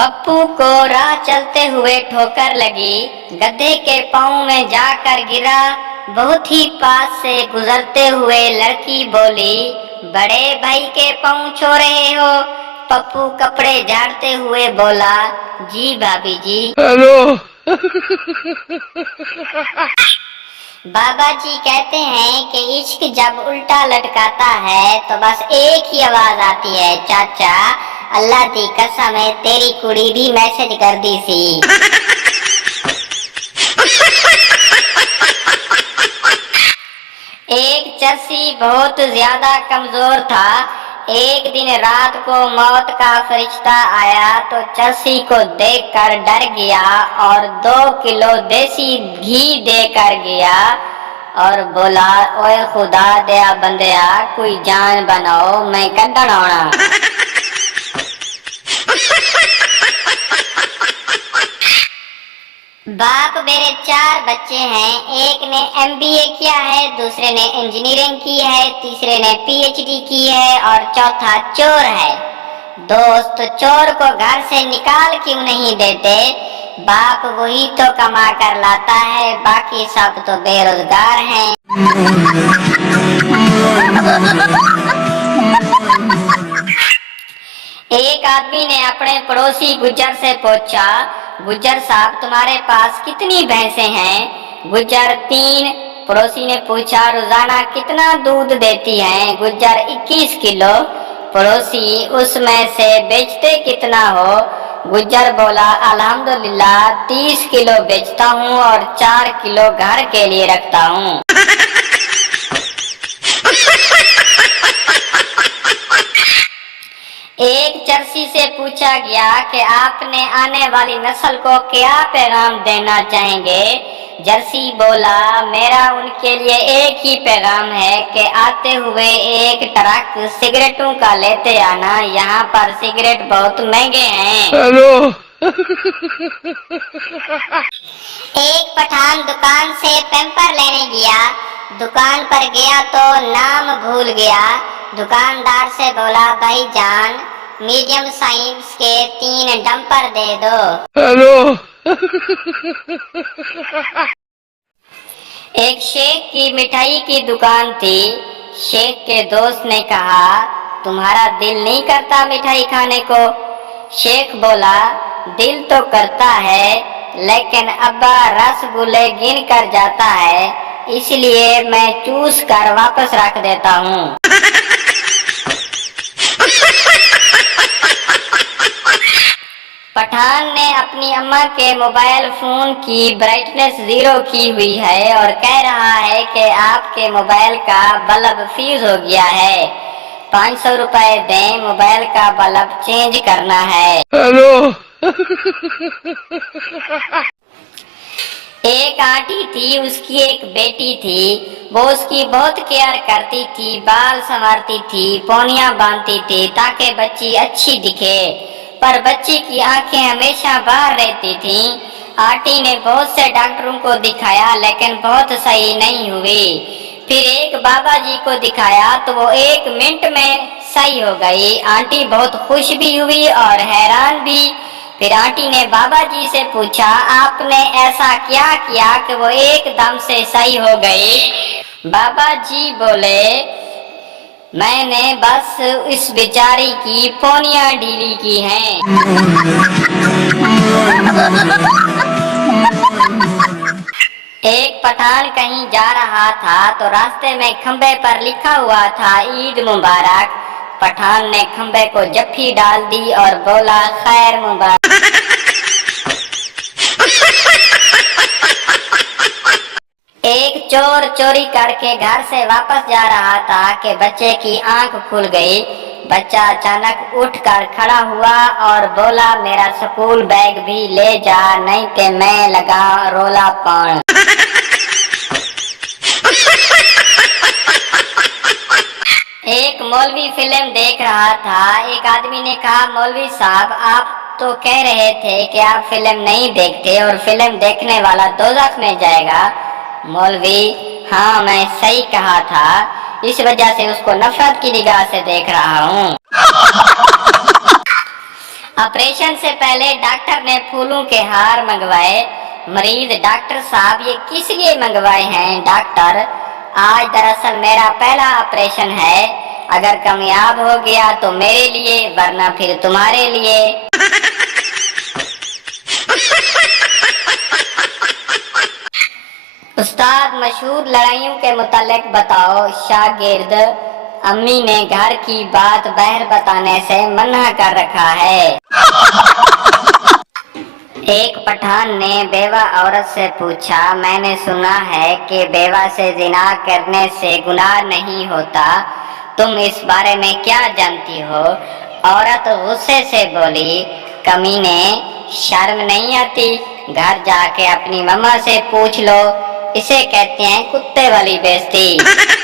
पप्पू को राह चलते हुए ठोकर लगी, गधे के पांव में जाकर गिरा। बहुत ही पास से गुजरते हुए लड़की बोली, बड़े भाई के पांव छू रहे हो? पप्पू कपड़े झाड़ते हुए बोला, जी भाभी जी। हेलो। बाबा जी कहते हैं कि इश्क जब उल्टा लटकाता है तो बस एक ही आवाज आती है, चाचा अल्लाह दी कसम है तेरी कुड़ी भी मैसेज कर दी सी। एक चर्सी बहुत ज्यादा कमजोर था। एक दिन रात को मौत का फरिश्ता आया तो चर्सी को देखकर डर गया और 2 किलो देसी घी देकर गया और बोला, ओए खुदा दया बंदया कोई जान बनाओ मैं कड्डण आना। बाप मेरे 4 बच्चे हैं, एक ने MBA किया है, दूसरे ने इंजीनियरिंग की है, तीसरे ने PhD की है और चौथा चोर है। दोस्त चोर को घर से निकाल क्यों नहीं देते? बाप वही तो कमा कर लाता है, बाकी सब तो बेरोजगार हैं। एक आदमी ने अपने पड़ोसी गुज्जर से पूछा, गुज्जर साहब तुम्हारे पास कितनी भैंसें हैं? गुज्जर 3। पड़ोसी ने पूछा, रोजाना कितना दूध देती हैं? गुज्जर 21 किलो। पड़ोसी, उसमें से बेचते कितना हो? गुज्जर बोला, अल्हम्दुलिल्लाह 30 किलो बेचता हूँ और 4 किलो घर के लिए रखता हूँ। एक चर्सी से पूछा गया कि आपने आने वाली नस्ल को क्या पैगाम देना चाहेंगे? जर्सी बोला, मेरा उनके लिए एक ही पैगाम है कि आते हुए एक ट्रक सिगरेटों का लेते आना, यहाँ पर सिगरेट बहुत महंगे हैं। हेलो। एक पठान दुकान से पैम्पर लेने गया। दुकान पर गया तो नाम भूल गया। दुकानदार से बोला, भाई जान मीडियम साइज के 3 डंपर दे दो। हेलो। एक शेख की मिठाई की दुकान थी। शेख के दोस्त ने कहा, तुम्हारा दिल नहीं करता मिठाई खाने को? शेख बोला, दिल तो करता है लेकिन अब्बा रसगुल्ले गिन कर जाता है, इसलिए मैं चूस कर वापस रख देता हूँ। पठान ने अपनी अम्मा के मोबाइल फोन की ब्राइटनेस 0 की हुई है और कह रहा है कि आपके मोबाइल का बल्ब फ्यूज हो गया है, 500 रुपए दें, मोबाइल का बल्ब चेंज करना है। हेलो। एक आंटी थी, उसकी एक बेटी थी। वो उसकी बहुत केयर करती थी, बाल संवारती थी, पौनियां बांधती थी ताकि बच्ची अच्छी दिखे, पर बच्ची की आंखें हमेशा बाहर रहती थीं। आंटी ने बहुत से डॉक्टरों को दिखाया लेकिन बहुत सही नहीं हुई। फिर एक बाबा जी को दिखाया तो वो 1 मिनट में सही हो गई। आंटी बहुत खुश भी हुई और हैरान भी। फिर आंटी ने बाबा जी से पूछा, आपने ऐसा क्या किया कि वो एकदम से सही हो गई? बाबा जी बोले, मैंने बस इस बेचारी की पौनियां ढीली की हैं। एक पठान कहीं जा रहा था तो रास्ते में खंबे पर लिखा हुआ था, ईद मुबारक। पठान ने खंबे को जफ्फी डाल दी और बोला, खैर मुबारक। एक चोर चोरी करके घर से वापस जा रहा था कि बच्चे की आंख खुल गई। बच्चा अचानक उठकर खड़ा हुआ और बोला, मेरा स्कूल बैग भी ले जा, नहीं कि मैं लगा रोला पान। एक मौलवी फिल्म देख रहा था। एक आदमी ने कहा, मौलवी साहब आप तो कह रहे थे कि आप फिल्म नहीं देखते और फिल्म देखने वाला दोज़ख में जाएगा। मौलवी, हाँ मैं सही कहा था, इस वजह से उसको नफरत की निगाह से देख रहा हूँ। ऑपरेशन से पहले डॉक्टर ने फूलों के हार मंगवाए। मरीज, डॉक्टर साहब ये किस लिए मंगवाए हैं? डॉक्टर, आज दरअसल मेरा पहला ऑपरेशन है, अगर कामयाब हो गया तो मेरे लिए, वरना फिर तुम्हारे लिए। उस्ताद, मशहूर लड़ाइयों के मुतालिक बताओ। शागिर्द, अम्मी ने घर की बात बाहर बताने से मना कर रखा है। एक पठान ने बेवा औरत से पूछा, मैंने सुना है कि बेवा से जिना करने से गुनाह नहीं होता, तुम इस बारे में क्या जानती हो? औरत गुस्से से बोली, कमीने, शर्म नहीं आती? घर जाके अपनी मम्मा से पूछ लो, इसे कहते हैं कुत्ते वाली बेइज्जती।